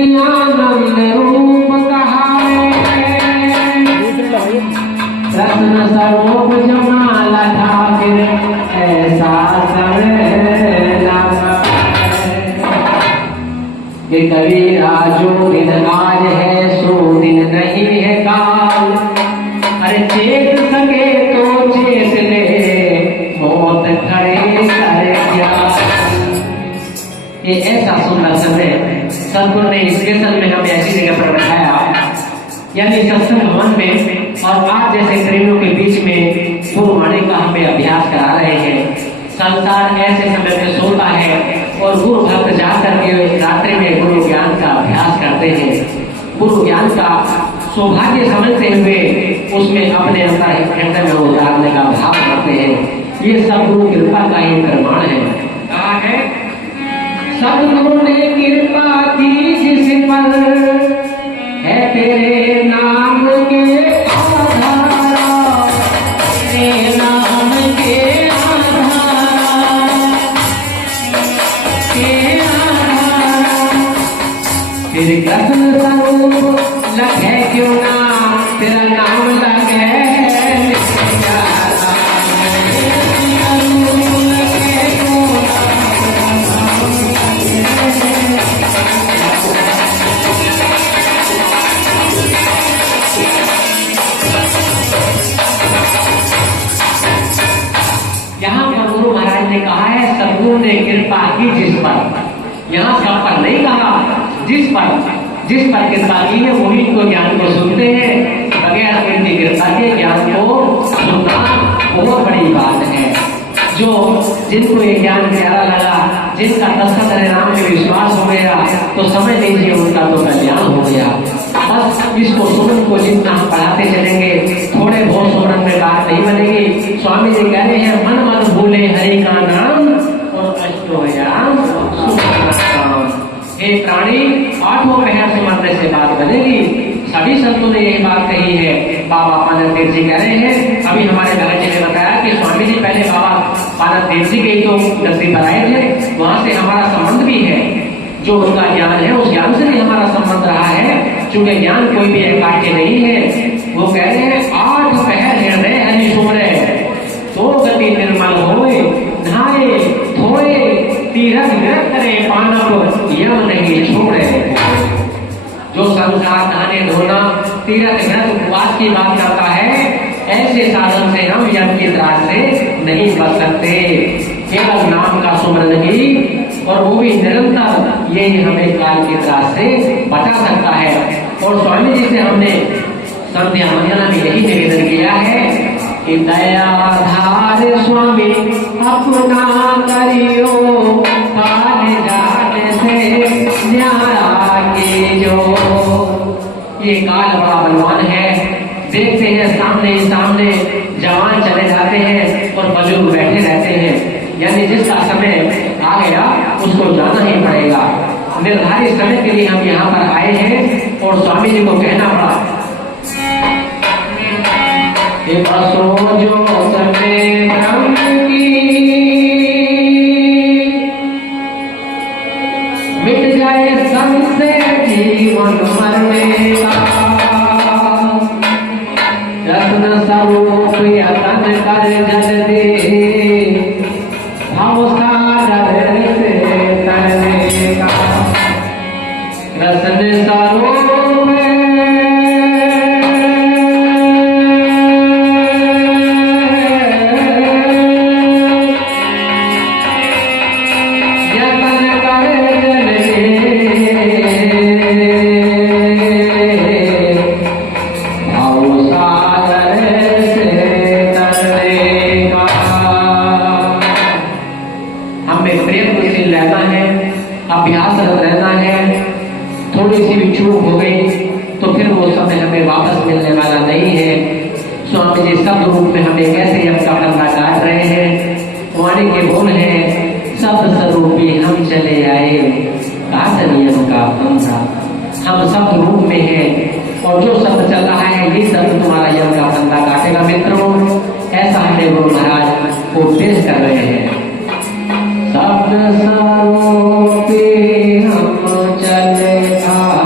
ज्ञानंद रूप कहावे, रत्न स्वरूप जमाला ठाकिर ऐसा समय लगा। ये कबीरा जो दिन आज है सो दिन नहीं है काल, अरे चेत सके तो चेत ले मौत खड़े करे क्या। ये ऐसा सुंदर समय सदगुरु ने इस कीर्तन में हमें ऐसी जगह पर बैठाया, यानी सत्संग भवन में, और आप जैसे प्रेमियों के बीच में गुरुवाणी का हमें अभ्यास करा रहे हैं। संसार ऐसे समय में सोता है और गुरु भक्त जाकर के रात्रि में गुरु ज्ञान का अभ्यास करते हैं। गुरु ज्ञान का सौभाग्य समझते हुए उसमें अपने अंदर हृदय में उतारने का भाव करते हैं। ये सब गुरु कृपा का ही प्रमाण है। कहा है सदगुरु ने कृपा की जिस पर है तेरे नाम के आधार, तेरे नाम के आधार, के आधार। तेरे कृष्ण स्वरूप लगे क्यों ना तेरा नाम लगे, यहाँ पर गुरु महाराज ने कहा है सदगुरु ने कृपा की जिस पर। यहाँ सब पर नहीं कहा, जिस पर कृपा की है वही को ज्ञान को सुनते हैं। बगैर उनकी कृपा के ज्ञान को सुनना बहुत बड़ी बात है। जो जिनको ये ज्ञान प्यारा लगा, जिनका दस्तक हरे राम में विश्वास हो गया, तो समझ लीजिए उनका तो कल्याण हो गया। बस इसको सुमन को जितना हम पढ़ाते चलेंगे, थोड़े बहुत सुमन में बात नहीं बनेगी। स्वामी जी कह रहे हैं मन मन भूले हरि का नाम और अष्टोयाम सुमन। हे प्राणी, आठों पहर से मरने से बात बनेगी। सभी संतों ने यही बात कही है। बाबा पानक देव जी कह रहे हैं, अभी हमारे भगत जी ने बताया कि स्वामी जी पहले बाबा पानक देव जी के तो गद्दी पर आए थे, वहां से हमारा संबंध भी है। जो उनका ज्ञान है उस ज्ञान से भी हमारा संबंध रहा है। चूंकि ज्ञान कोई भी एकाकी नहीं है। वो कह रहे हैं आठ पहर हृदय हरि सुमरे, तो गति निर्मल होए, नहाए धोए, तीरथ व्रत करे पानव यम नहीं छोड़े। जो संसार नहाने धोना तीरथ व्रत उपवास की बात करता है, ऐसे साधन से हम यम की त्रास से नहीं बच सकते। केवल नाम का सुमरन ही, और वो भी निरंतर, ये हमें काल की त्रास से बचा सकता है। और स्वामी जी से हमने संध्या मंडला में यही निवेदन किया है कि दयाधार स्वामी अपना करियो, काल जाने से न्याय की जो। ये काल बड़ा बलवान है। देखते हैं सामने सामने जवान चले जाते हैं और बुजुर्ग बैठे रहते हैं। यानी जिसका समय आ गया उसको जाना ही पड़ेगा। निर्धारित समय के लिए हम यहाँ पर आए हैं और स्वामी जी को कहना पड़ा जो समय ब्रह्म की मिट जाए संशय जीवन मरने का, रत्न स्वरूप यतन कर जल दे भाव सागर से तरने का। रत्न स्वरूप अभ्यासरत रहना है। थोड़ी सी भी चूक हो गई तो फिर वो समय हमें वापस मिलने वाला नहीं है। स्वामी जी शब्द रूप में हमें कैसे यम का फंदा काट रहे हैं। वाणी के बोल है शब्द स्वरूपी हम चले आए, काट नियम का फंदा। हम शब्द रूप में हैं और जो शब्द चल रहा है ये शब्द तुम्हारा यम का फंदा काटेगा। मित्रों, ऐसा हमें गुरु महाराज उपदेश कर रहे हैं। शब्द स्वरूपी हम चले आए,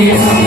Thank you.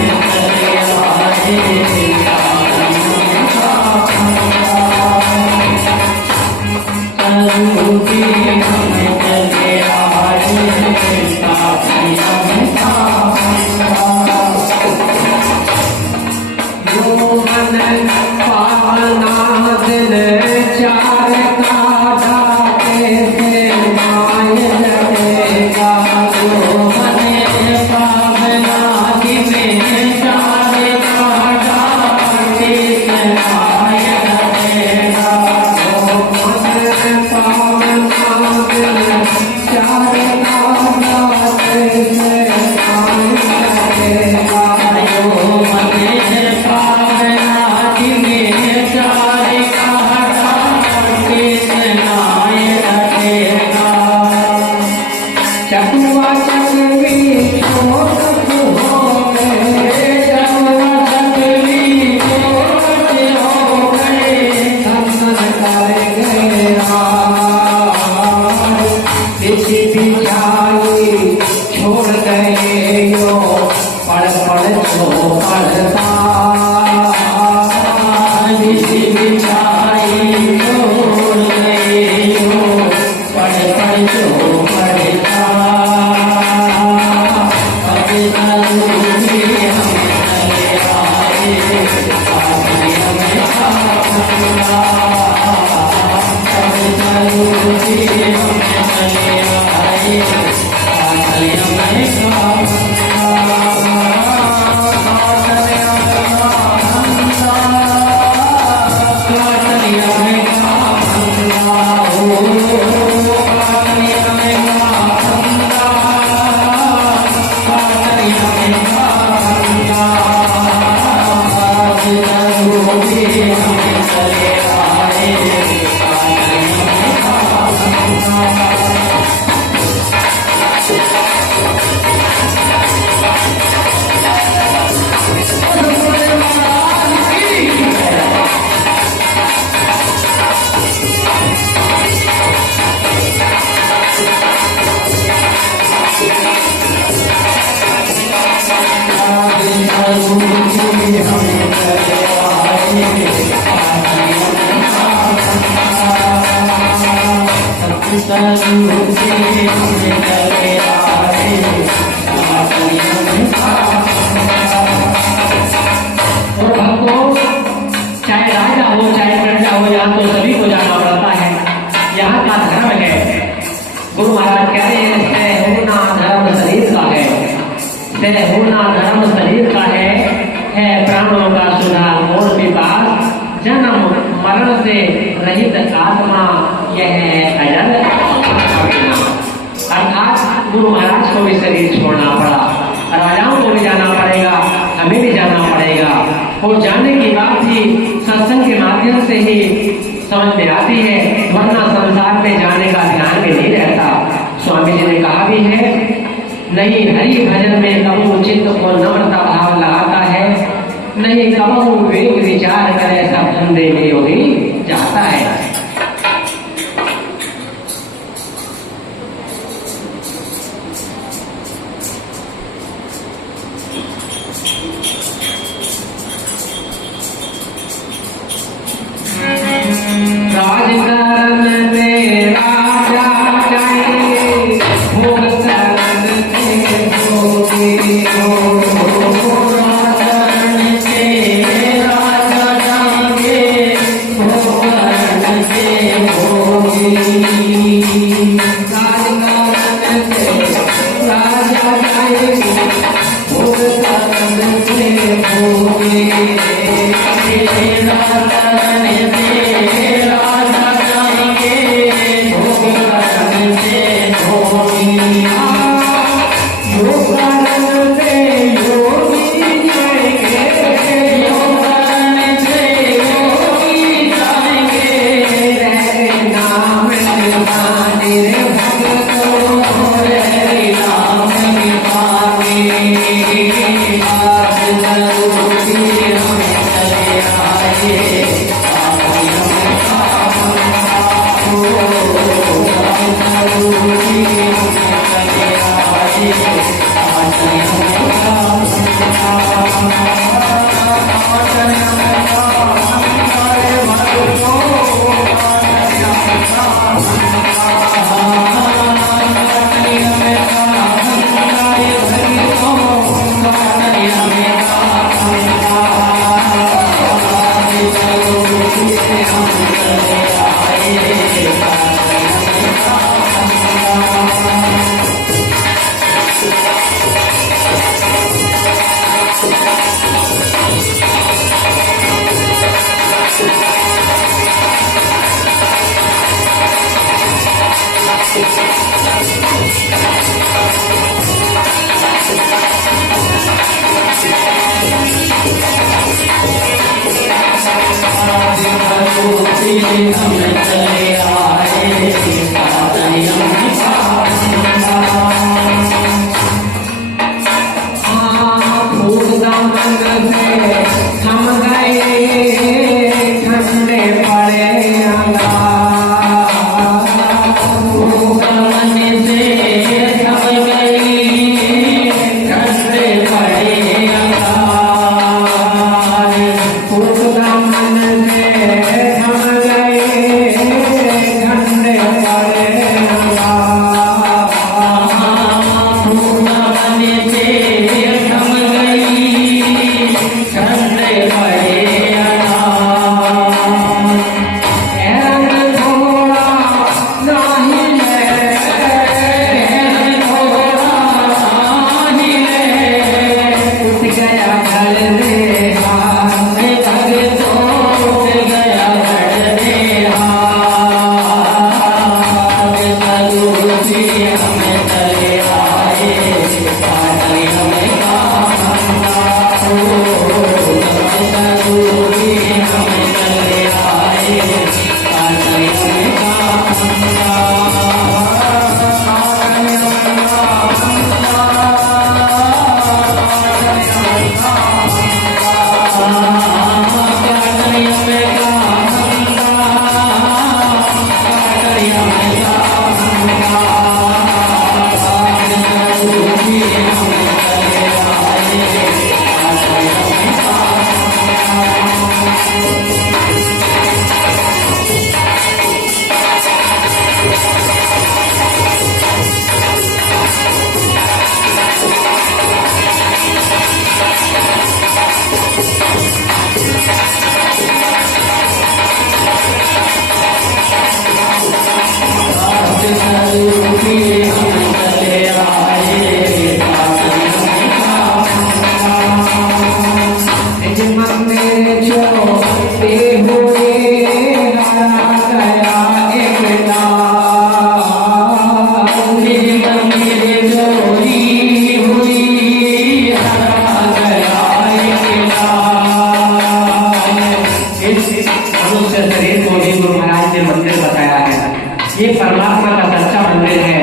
ये परमात्मा का सच्चा मंदिर है।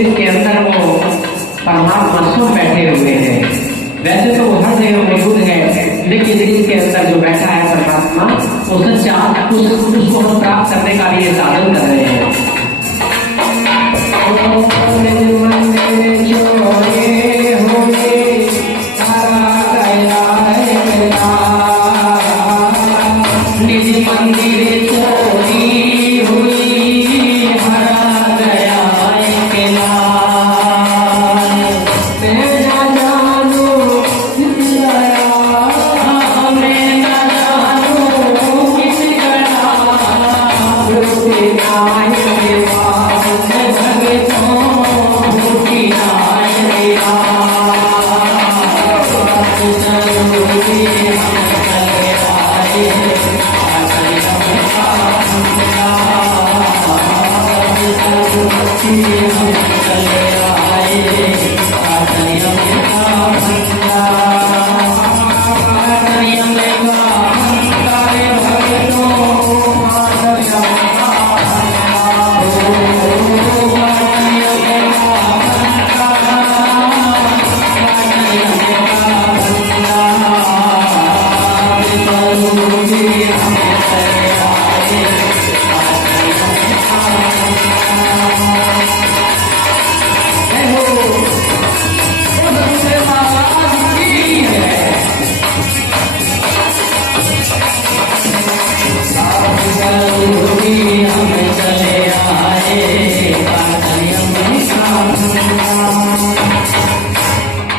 इसके अंदर वो परमात्मा स्वयं बैठे हुए हैं। वैसे तो वो हर जगह मौजूद है, लेकिन इसके अंदर जो बैठा है परमात्मा, वो सच्चा उसको हम प्राप्त करने का लिए साधन कर रहे हैं।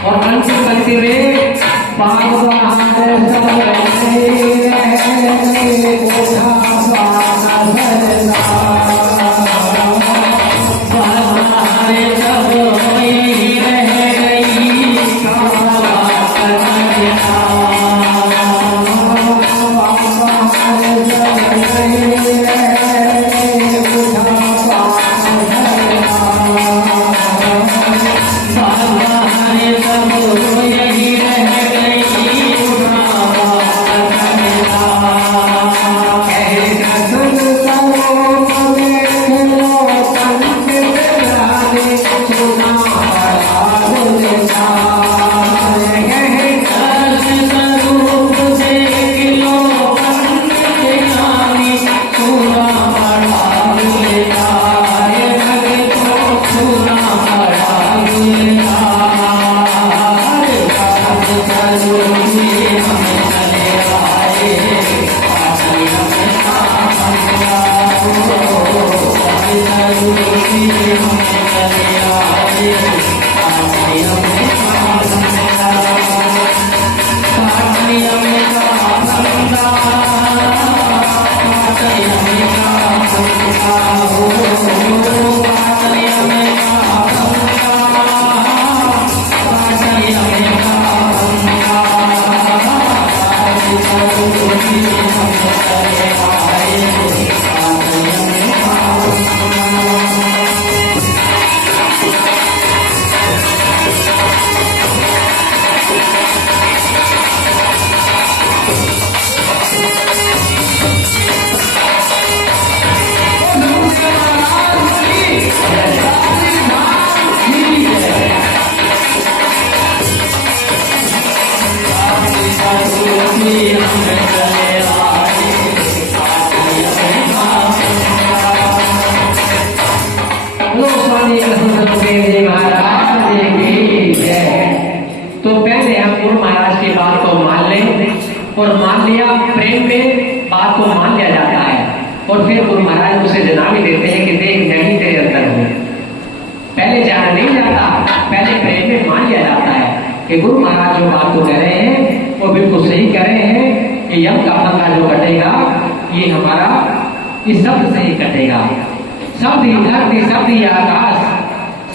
और अंतिम पंक्ति में तो पहले हम गुरु महाराज की बात को मान लें और मान लिया प्रेम में बात को मान लिया जाता है और फिर गुरु महाराज उसे जना भी देते हैं कि देख नहीं तेरे अंदर हूं। पहले जाना नहीं जाता, पहले प्रेम में मान लिया जाता है कि गुरु महाराज जो बात को कह रहे हैं वो बिल्कुल सही कह रहे हैं कि यम का फंदा जो कटेगा ये हमारा इस शब्द से ही कटेगा। शब्द ही धरती, शब्द ही आकाश,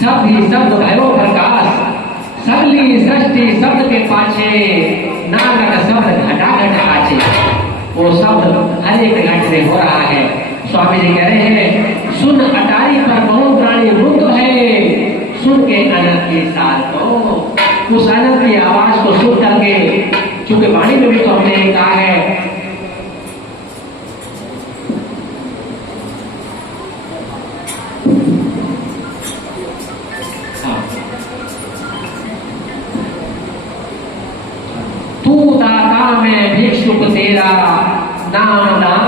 शब्द ही शब्द भयो प्रकाश, सगली सृष्टि शब्द के पाछे, नानक शब्द घटा घट आचे। वो शब्द हर एक घट से हो रहा है। स्वामी जी कह रहे हैं सुन अटारी पर बहुत प्राणी रुद्ध है, सुन के अनंत के साथ तो उस अनंत की आवाज को सुन करके, चूंकि वाणी में भी तो हमने कहा है तू दाता में भिक्षुक तेरा, नाम दान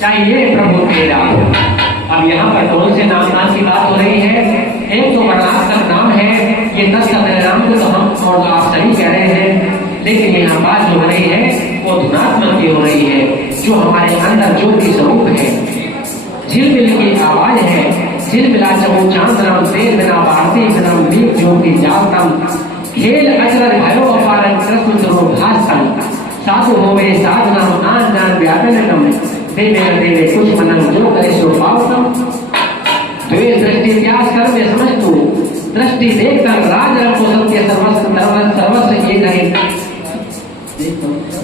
चाहिए प्रभु तेरा। अब यहाँ पर कौन से नाम दान की बात हो रही है? एक तो वर्णात्मक नाम है, ये 10 नाम को तो हम और तो आप सही कह रहे हैं, लेकिन यहाँ बात जो हो रही है वो धुनात्मक की हो रही है, जो हमारे अंदर ज्योति स्वरूप है, झिलमिल की आवाज है। झिलमिला चमू चांदनम तेल बिना भारती बिनम दीप ज्योति जातम, खेल अचरज भयो अपारन कृष्ण स्वरूप भाषण, साधु होवे साधनम आन जान व्यापनम, देवे न देवे कुछ मनम जो करे सो पावतम। द्वे दृष्टि त्याग सर्व समझ तू, दृष्टि देख कर राज रंग को सत्य सर्वस्व ये कहे।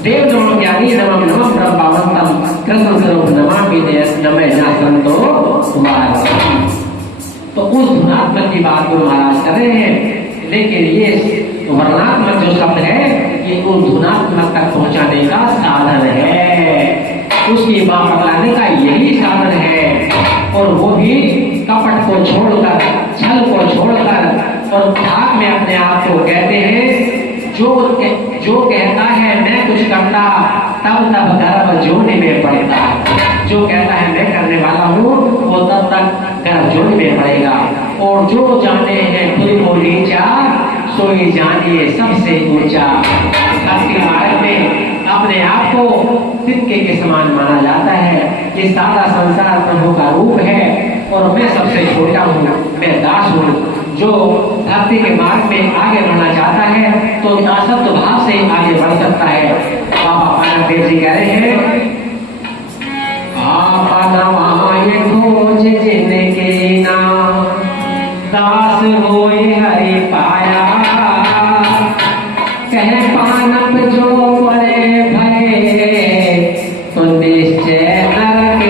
देव नमो ज्ञानी नमः नमः ब्रह्मावंतम, कृष्ण स्वरूप नमामि नमः ना संतो कुमार। तो उस धुनात्मक की बात गुरु महाराज कर रहे हैं, लेकिन ये वर्णात्मक जो शब्द है ये उस धुनात्मक तक पहुंचाने का साधन है, उसकी बात पकड़ाने का यही साधन है। और वो भी कपट को छोड़कर, छल को छोड़कर और भाग में अपने आप को कहते हैं, जो कहता है मैं कुछ करता तब तब गर्भ जोड़ने में पड़ेगा, जो कहता है मैं करने वाला हूँ वो तब तक गर्भ जोड़ने में पड़ेगा। और जो जाने हैं खुद को नीचा, सोई जानिए सबसे ऊंचा। भक्ति मार्ग में अपने आप को तिनके के समान माना जाता है। ये सारा संसार प्रभु का रूप है और मैं सबसे छोटा हूँ, मैं दास हूँ। जो भक्ति के मार्ग में आगे बढ़ना चाहता है तो दासत्व भाव से आगे बढ़ सकता है। बाबा मानव देव जी कह रहे हैं, आपनवाए खोज जिनके नाम, दास होए हरि पाया। कह पानप जो परे भय, तो निश्चय नरक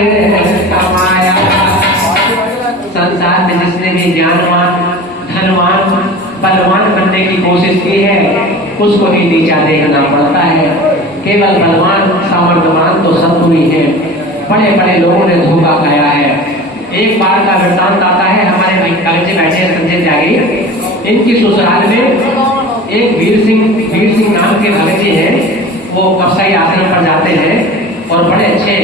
कमाया। संसार में जिसने भी ज्ञानवान, धनवान, बलवान बनने की कोशिश की है उसको ही नीचा देखना पड़ता है। केवल बलवान सामर्थ्यवान तो सब हुई है, बड़े बड़े लोगों ने धोखा खाया है। एक बार का वृत्तांत आता है, हमारे कागज बैठे संजय त्यागी, इनकी ससुराल में एक वीर सिंह नाम के भगत जी हैं। वो कसाई आश्रम पर जाते हैं और बड़े अच्छे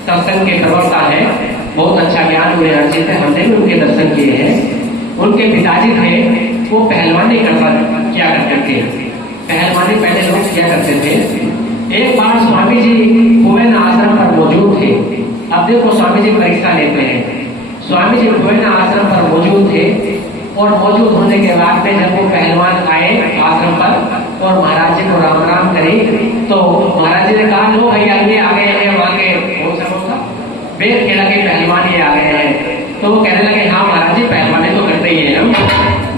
सत्संग के प्रवक्ता हैं, बहुत अच्छा ज्ञान उन्हें अर्जित है। हमने भी उनके दर्शन किए हैं। उनके पिताजी थे, वो पहलवानी किया करते थे। पहलवानी पहले लोग किया करते थे। एक बार स्वामी जी भुवन आश्रम पर मौजूद थे। अब देखो स्वामी जी परीक्षा लेते हैं। स्वामी जी भुवन आश्रम पर मौजूद थे और मौजूद होने के बाद में जब वो पहलवान आए आश्रम पर और महाराज जी को राम राम करे तो महाराज जी ने कहा, लो भैया ये आ गए हैं वहां के वेद खेला के पहलवान ये आ गए हैं। तो वो कहने लगे, हाँ महाराज जी पहलवानी तो करते ही है हम।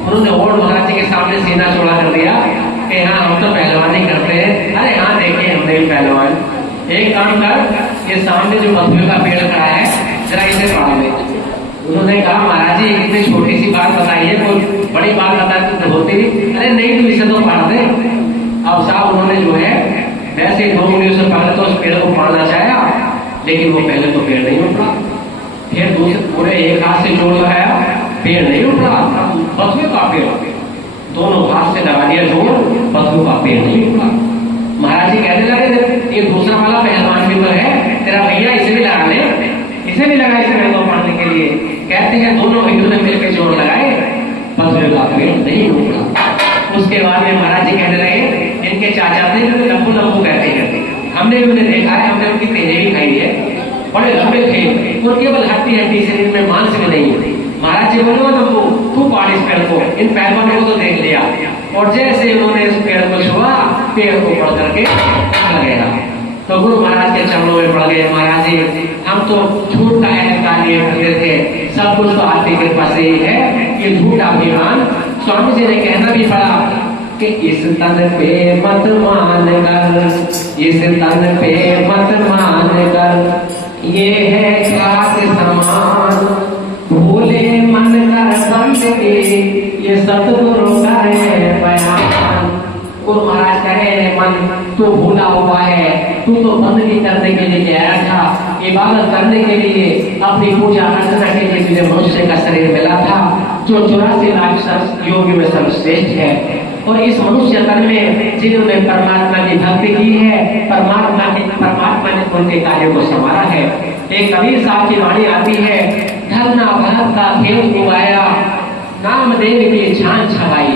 उन्होंने और महाराज जी के सामने सीना चौड़ा कर दिया कि हाँ हम तो पहलवानी करते हैं। अरे हाँ देखिए हमने भी पहलवान। एक काम कर, ये सामने जो मधुए का पेड़ खड़ा है जरा इसे पाड़ दे। उन्होंने कहा, महाराज जी इतनी छोटी सी बात बताइए, कोई बड़ी बात बताती तो होती नहीं। अरे नहीं तो इसे तो पाड़ दे। अब साहब उन्होंने जो है वैसे 2 मिनट से पहले तो उस पेड़ को पाड़ना चाहा, लेकिन वो पहले तो पेड़ नहीं उठा। फिर दूसरे पूरे एक हाथ से जोड़ लगाया, पेड़ नहीं उठा। बथुए का पेड़, दोनों हाथ से लगा दिया जोड़, बथुए का पेड़ नहीं उठा। महाराज जी कहने लगे, ये दूसरा वाला पहलवान भी तो है तेरा भैया, इसे भी लगा ले, इसे भी लगा इसे पेड़ को पाड़ने के लिए। कहते हैं दोनों भैया ने मिलकर जोड़ लगाए, बथुए का पेड़ नहीं उठा। उसके बाद में महाराज जी कहने लगे, इनके चाचा थे जो लंबू लंबू कहते हैं, हमने भी उन्हें देखा है, हमने उनकी तेजे भी खाई है। बड़े लंबे थे और केवल हड्डी शरीर में मांस में नहीं। महाराज जी बोले, लंबू तू पाड़ इस पेड़ को। इन पहलवानों को तो देख लिया और जैसे उन्होंने इस पेड़ को छुआ, पेड़ को पड़ करके लगेगा। तो गुरु महाराज के चरणों में पड़ गए। महाराज जी हम तो झूठ का अहंकार लिए करते थे, सब कुछ तो आपकी कृपा से ही है, ये झूठा अभिमान। स्वामी जी ने कहना भी पड़ा कि इस तन पे मत मान कर, इस तन पे मत मान कर, ये है खाक समान, भूले मन कर बंदगी, ये सतगुरु करे बयान। गुरु महाराज कह रहे हैं, मन तू भूला हुआ है, तू तो बंदगी करने के लिए आया था, इबादत करने के लिए, अपनी पूजा अर्चना के लिए तुझे मनुष्य का शरीर मिला था जो 84 लाख योगी में सर्वश्रेष्ठ है। और इस मनुष्य तन में जिन्होंने परमात्मा की भक्ति की है, परमात्मा ने उनके कार्यों को संवारा है। एक कबीर साहब की वाणी आती है, धरना भरत का खेत उगाया, नामदेव की छान छवाई।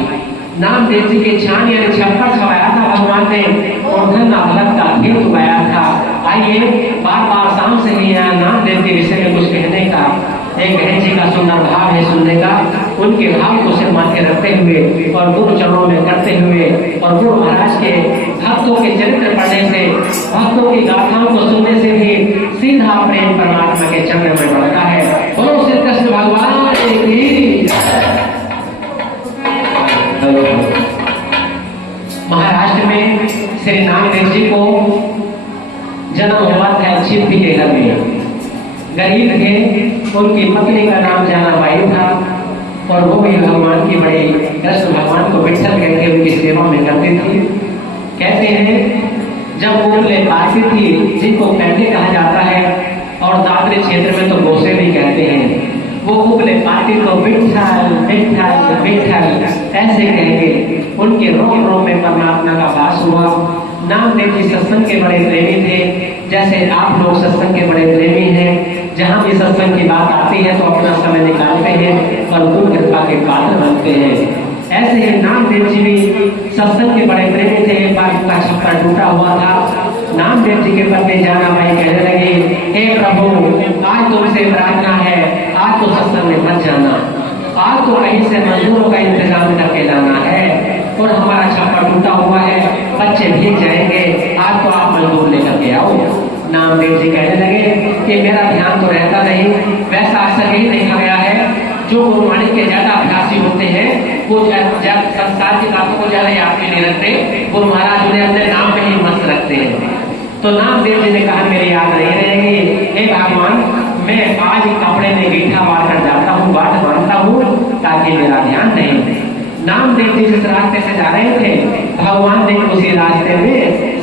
नामदेव जी की छान यानी छप्पर छवाया था भगवान ने और धरना भरत का खेत उगाया था। आइए बार बार शाम से ही यहाँ नामदेव के विषय में कुछ कहने का एक बहन जी का सुंदर भाव है सुनने का। उनके भाव को सिर माथे रखते हुए और गुरु चरणों में करते हुए और गुरु महाराज के भक्तों के चरित्र पढ़ने से, भक्तों की गाथाओं को सुनने से भी सीधा प्रेम परमात्मा के चरण में बढ़ता है। बोलो श्री कृष्ण भगवान की। महाराष्ट्र में श्री नामदेव जी को जन्म हुआ था छिप्पी के घर में। गरीब थे, उनकी पत्नी का नाम जानाबाई था और वो भी भगवान की बड़ी, कृष्ण भगवान को विठल कहकर उनकी सेवा में करती थी। कहते हैं जब उबले पाती थी, जिनको पैंडे कहा जाता है और दादरी क्षेत्र में तो गोसे भी कहते हैं, वो उबले पाती तो विठल विठल विठल ऐसे कहेंगे। उनके रोम रोम में परमात्मा का वास हुआ। नामदेव जी सत्संग के बड़े प्रेमी थे, जैसे आप लोग सत्संग के बड़े प्रेमी हैं। जहाँ भी सत्संग की बात आती है तो अपना समय निकालते हैं और गुरु कृपा के पात्र बनते हैं। ऐसे ही नामदेव जी भी सत्संग के बड़े प्रेमी थे। एक बार उनका छप्पर टूटा हुआ था, नामदेव जी के पत्नी जाना भाई कहने लगी, हे प्रभु आज तुमसे प्रार्थना है, आज तो सत्संग में मत जाना, आज तो कहीं से मजदूरों का इंतजाम करके लाना है और हमारा छापा टूटा हुआ है, बच्चे भीग जाएंगे, आज तो आप मजदूर लेकर के आओ। नामदेव जी कहने लगे कि मेरा ध्यान तो रहता नहीं, वैसा अक्सर यही देखा गया है जो गुरुवाणी के ज्यादा अभ्यासी होते हैं वो संसार की बातों को ज्यादा याद में नहीं रखते, गुरु महाराज उन्हें अपने नाम में ही मस्त रखते हैं। तो नामदेव जी ने कहा मेरी याद नहीं रहेगी, हे भगवान मैं आज कपड़े में गीठा मार कर जाता हूँ, बात मानता हूँ ताकि मेरा ध्यान नहीं। नामदेव जी जिस रास्ते से जा रहे थे भगवान ने उसी रास्ते में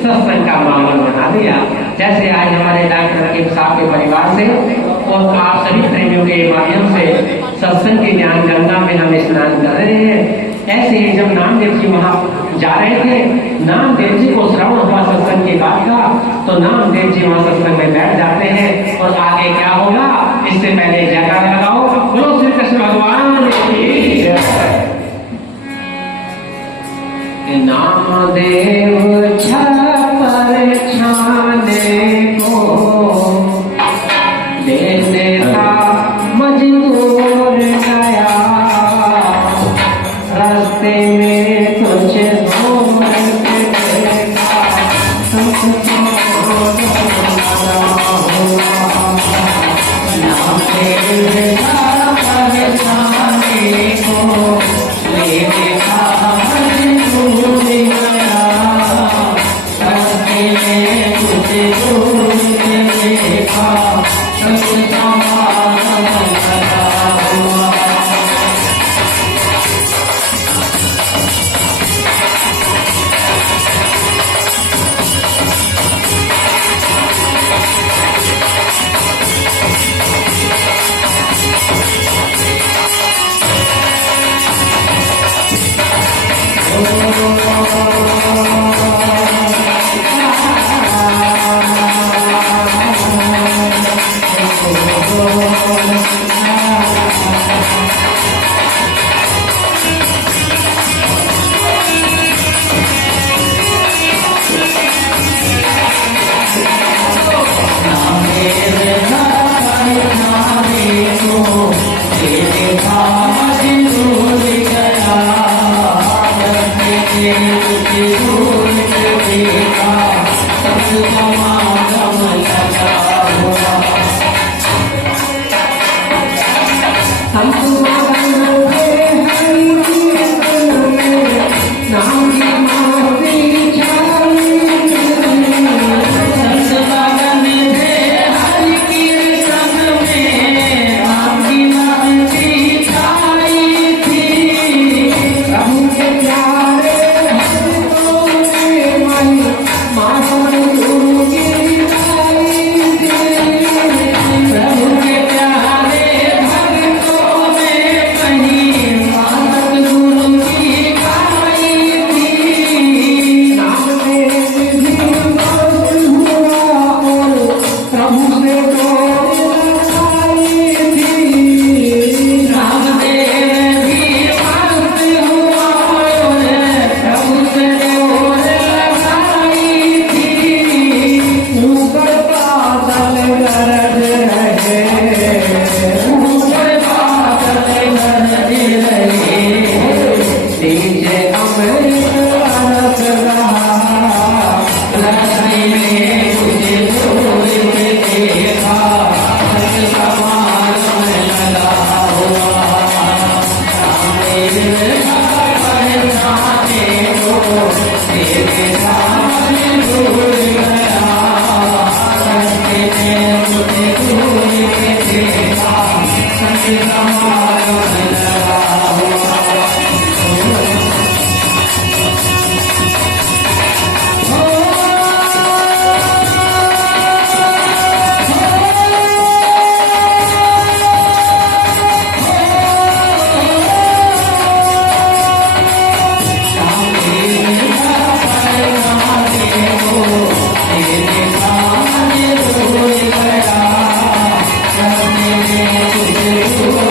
सत्संग का माहौल बना दिया। जैसे आज हमारे डॉक्टर रकीब साहब के परिवार से और आप सभी प्रेमियों के माध्यम से सत्संग की ज्ञान गंगा में हम स्नान कर रहे हैं, ऐसे ही जब नामदेव जी वहां जा रहे थे, नामदेव जी को श्रवण हुआ सत्संग की बात का, तो नामदेव जी वहां सत्संग में बैठ जाते हैं और आगे क्या होगा इससे पहले जयकारा लगाओ, बोलो श्री कृष्ण भगवान की जय। नामदेव छपर छाने को देने का मजबूर गया, रास्ते में कुछ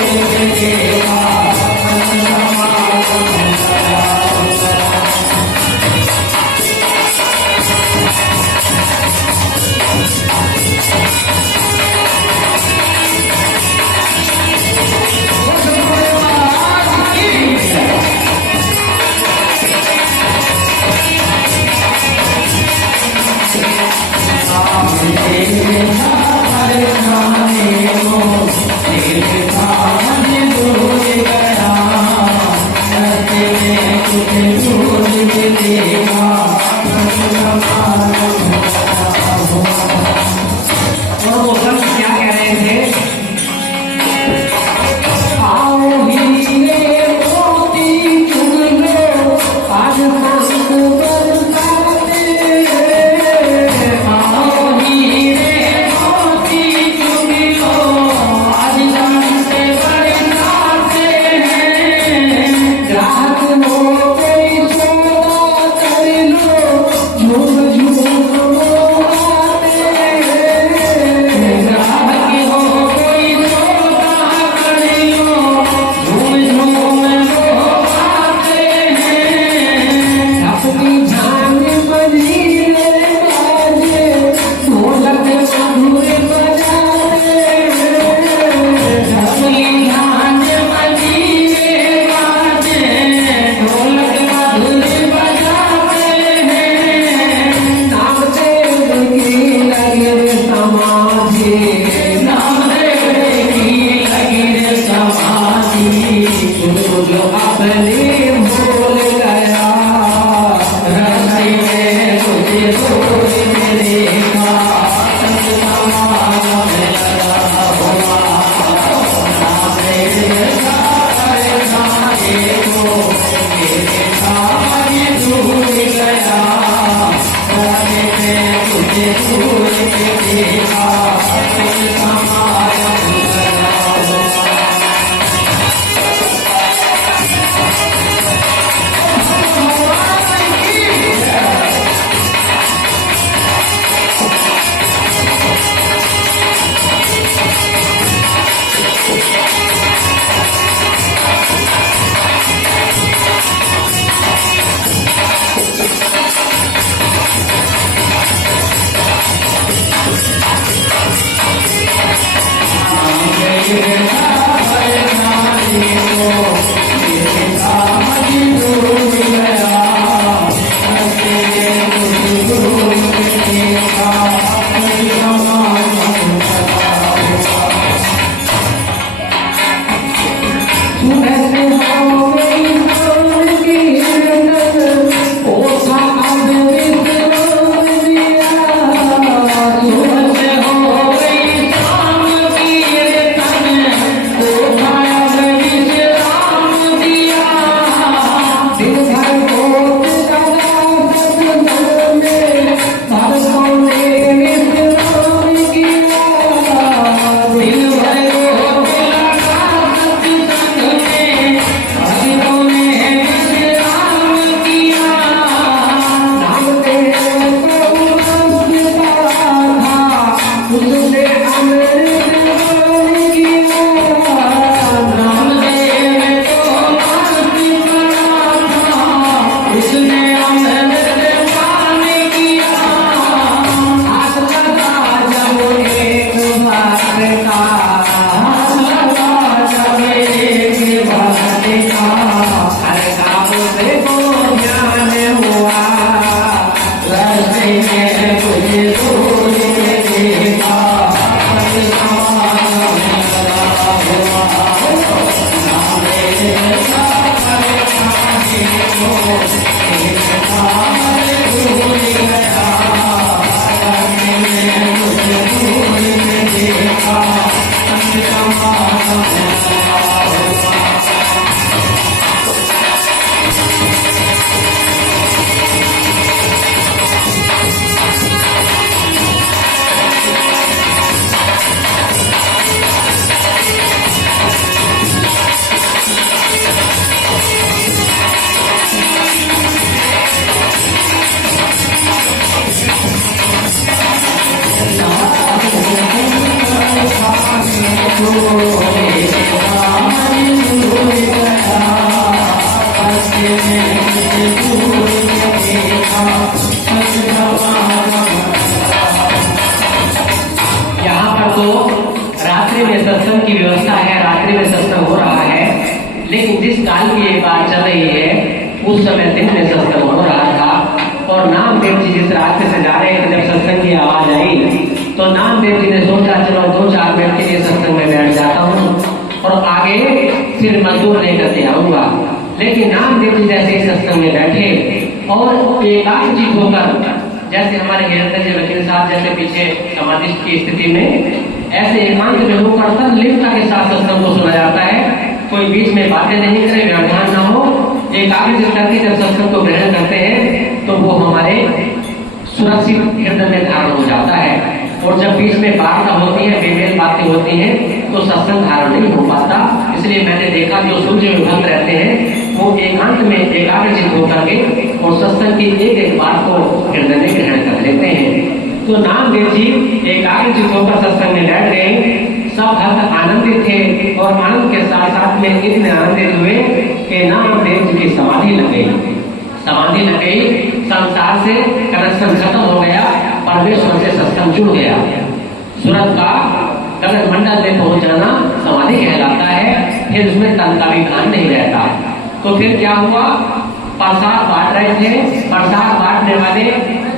तुझे यहाँ पर तो रात्रि में सत्संग की व्यवस्था है, रात्रि में सत्संग हो रहा है, लेकिन जिस काल की ये बात चल रही है उस समय दिन में सत्संग हो रहा था। और नामदेव जी जिस रास्ते से जा रहे थे, जब सत्संग की आवाज आई तो नामदेव जी ने सोचा चलो 2-4 मिनट के लिए सत्संग में बैठ जाता हूँ और आगे फिर मजदूर लेकर के आऊंगा। लेकिन नामदेव जी जैसे ही सत्संग में बैठे और एकाग्रचित होकर, जैसे हमारे हिरण्य जी वकील साहब जैसे पीछे समाधि की स्थिति में, ऐसे एकांत में होकर तब लिप्तता के साथ सत्संग को सुना जाता है। कोई बीच में बातें नहीं करे, व्यवधान ना हो, एकाग्रचित करके जब सत्संग को ग्रहण करते हैं तो वो हमारे सुरक्षित हृदय में धारण हो जाता है। और जब बीच में वार्ता होती है, बेमेल बातें होती हैं, तो सत्संग धारण नहीं हो पाता। इसलिए मैंने देखा जो सूर्य में भक्त रहते हैं वो एकांत में एकाग्रचित होकर के और सत्संग की एक एक बात को हृदय में ग्रहण कर लेते हैं। तो नामदेव जी एकाग्रचित होकर सत्संग में बैठ गए। सब भक्त आनंदित थे और आनंद के साथ साथ में इतने आनंदित हुए कि नामदेव जी की समाधि लग गई। समाधि लग गई, संसार से कनेक्शन खत्म हो गया, परमेश्वर से सत्संग जुड़ गया। सूरत का गगन मंडल में पहुंच जाना समाधि कहलाता है। फिर उसमें तन का भी ध्यान नहीं रहता। तो फिर क्या हुआ, प्रसाद बांट रहे थे। प्रसाद बांटने वाले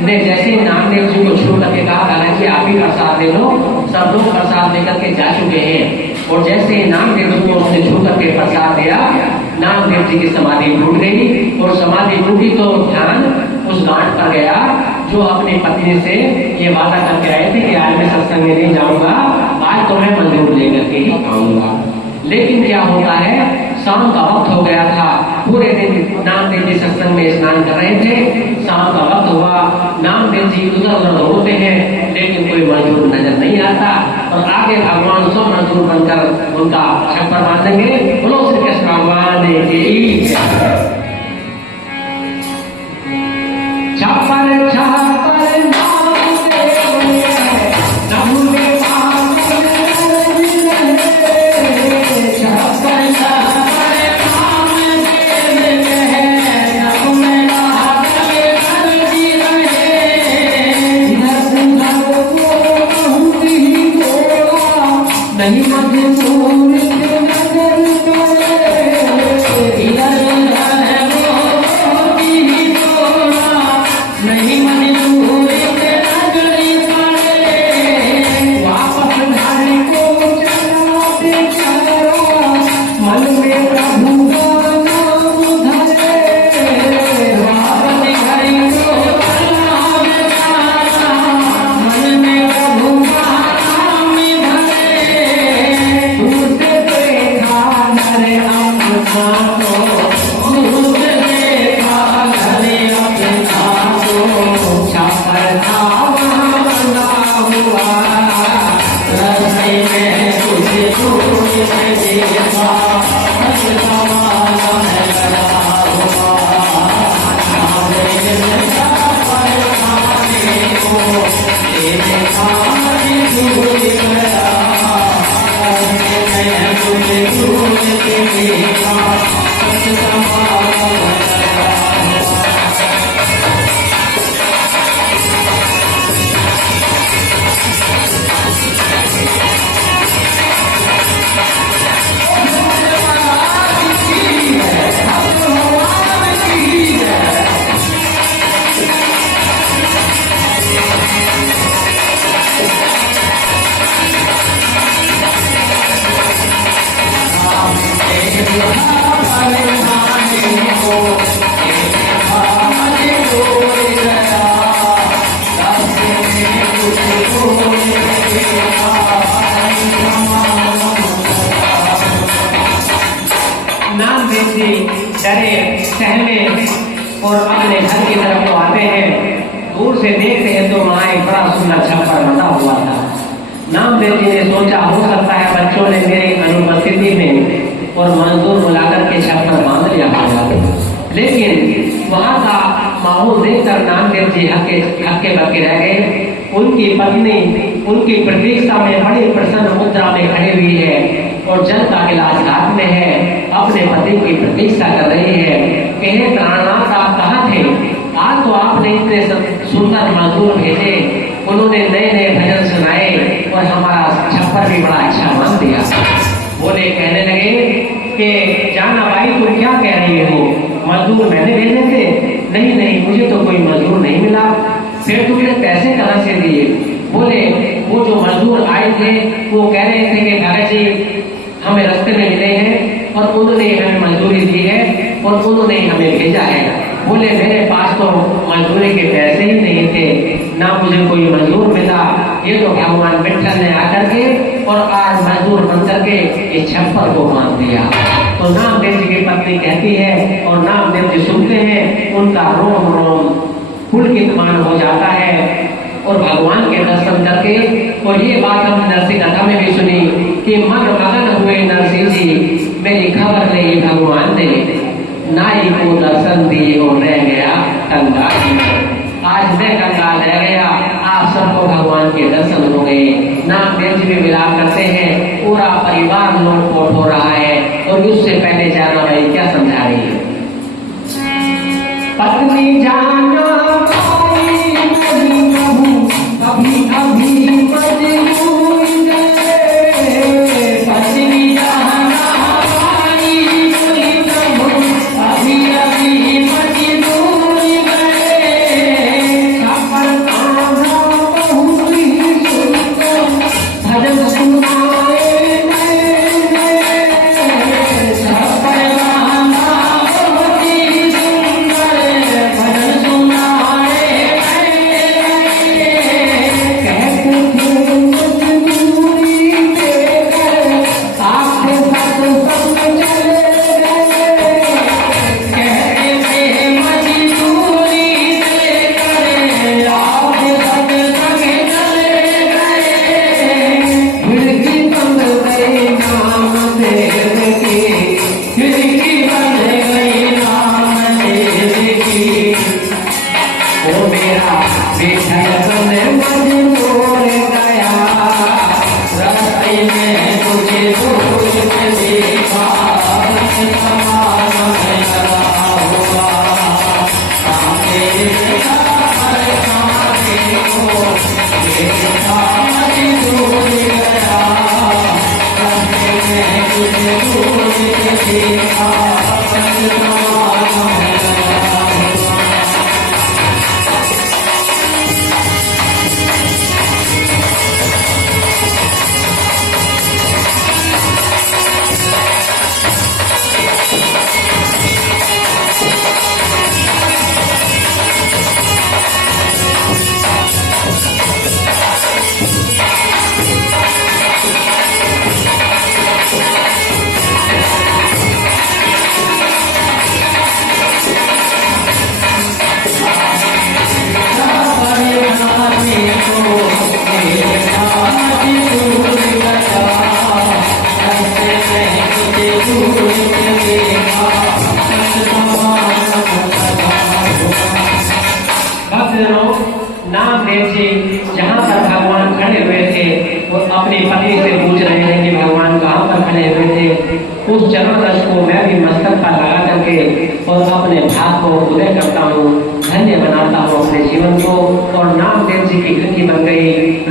ने जैसे नामदेव जी को छू करके कहा कि आप ही प्रसाद दे लो, सब लोग प्रसाद लेकर के जा चुके हैं। और जैसे नामदेव जी को उसने छू करके प्रसाद दिया, नामदेव जी की समाधि टूट गई। और समाधि टूटी तो ध्यान उस गांठ पर गया जो अपनी पत्नी से ये वादा करके आए थे कि आज मैं सत्संग में नहीं जाऊंगा, आज तो मैं मंजूर लेकर के ही आऊंगा। लेकिन क्या होता है, शाम का वक्त हो गया था, पूरे दिन नामदेव जी सत्संग में स्नान कर रहे थे। शाम का वक्त हुआ, नामदेव जी उधर उधर होते हैं लेकिन कोई मजदूर नजर नहीं आता। और आगे भगवान सब मजदूर बनकर उनका छप्पर बांधेंगे। बोलो श्री कृष्ण भगवान की छप्पर छप्पर नहीं नामदेव जी डरे सहमे और अपने घर की तरफ को आते हैं। दूर से देखते हैं तो वहां एक बड़ा सुंदर छप्पर बना हुआ था। नामदेव जी ने सोचा हो सकता है बच्चों ने मेरी अनुपस्थिति में और मजदूर बुलाकर के छप्पर बांध लिया होगा, लेकिन वहां का माहौल देखकर नामदेव जी हक्के बक्के रह गए। उनकी पत्नी उनकी प्रतीक्षा में बड़ी प्रसन्न मुद्रा में खड़ी हुई है और जल का गिलास हाथ में है, अपने पति की प्रतीक्षा कर रही है। कहे प्राणनाथ आप कहाँ थे? आज तो आपने इतने सुंदर मजदूर भेजे, उन्होंने नए नए भजन सुनाए और हमारा छप्पर भी बड़ा अच्छा मान दिया। बोले कहने लगे कि जाना भाई तुम क्या कह रही हो, मजदूर मैंने भेजे थे? नहीं नहीं, मुझे तो कोई मजदूर नहीं मिला। फिर तुमने पैसे कहाँ से दिए? बोले वो जो मजदूर आए थे वो कह रहे थे कि भगत जी हमें रास्ते में मिले हैं और उन्होंने हमें मजदूरी दी है और उन्होंने हमें भेजा है। बोले मेरे पास तो मजदूरी के पैसे ही नहीं थे, ना मुझे कोई मजदूर मिला। ये तो भगवान विठल ने आकर के और आज मजदूर बन करके इस छप्पर को बांध दिया। तो नामदेव जी की पत्नी कहती है और नामदेव जी सुनते हैं, उनका रोम रोम पुलकित मान हो जाता है और भगवान के दर्शन करके। और ये बात हम नरसिंह कथा में भी सुनी कि मन मगन हुए नरसिंह जी, मेरी खबर ले भगवान ने, नाई को दर्शन दिए और रह गया कंगाल। आज मैं कंगाल रह गया, आप सबको भगवान के दर्शन हो गए। नामदेव जी भी मिलाप करते हैं, पूरा परिवार लोटपोट हो रहा है। और उससे पहले जाना भाई क्या समझा रही है? पत्नी जाना कभी कभी मजबूर गए, पत्नी जाना अभी अभी मजबूर गए। छप्पर बांधा बहुत ही सुंदर भजन सुनाए नए, छप्पर बांधा बहुत ही सुंदर भजन सुनाए भक्तजनों, नामदेव जी जहाँ पर भगवान खड़े हुए थे वो अपनी पत्नी से पूछ रहे हैं कि भगवान कहाँ पर खड़े हुए थे। उस चरणरज को मैं भी मस्तक पर लगा करके और अपने भाग को उदय करता हूँ, धन्य बनाता हूँ अपने जीवन को। और नामदेव जी की कृति बन गई,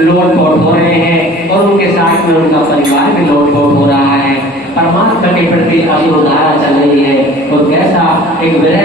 लोटपोट हो रहे हैं और उनके साथ में उनका परिवार भी लोटपोट हो रहा है। परमात्मा के प्रति अधुर धारा चल रही है और कैसा एक विरह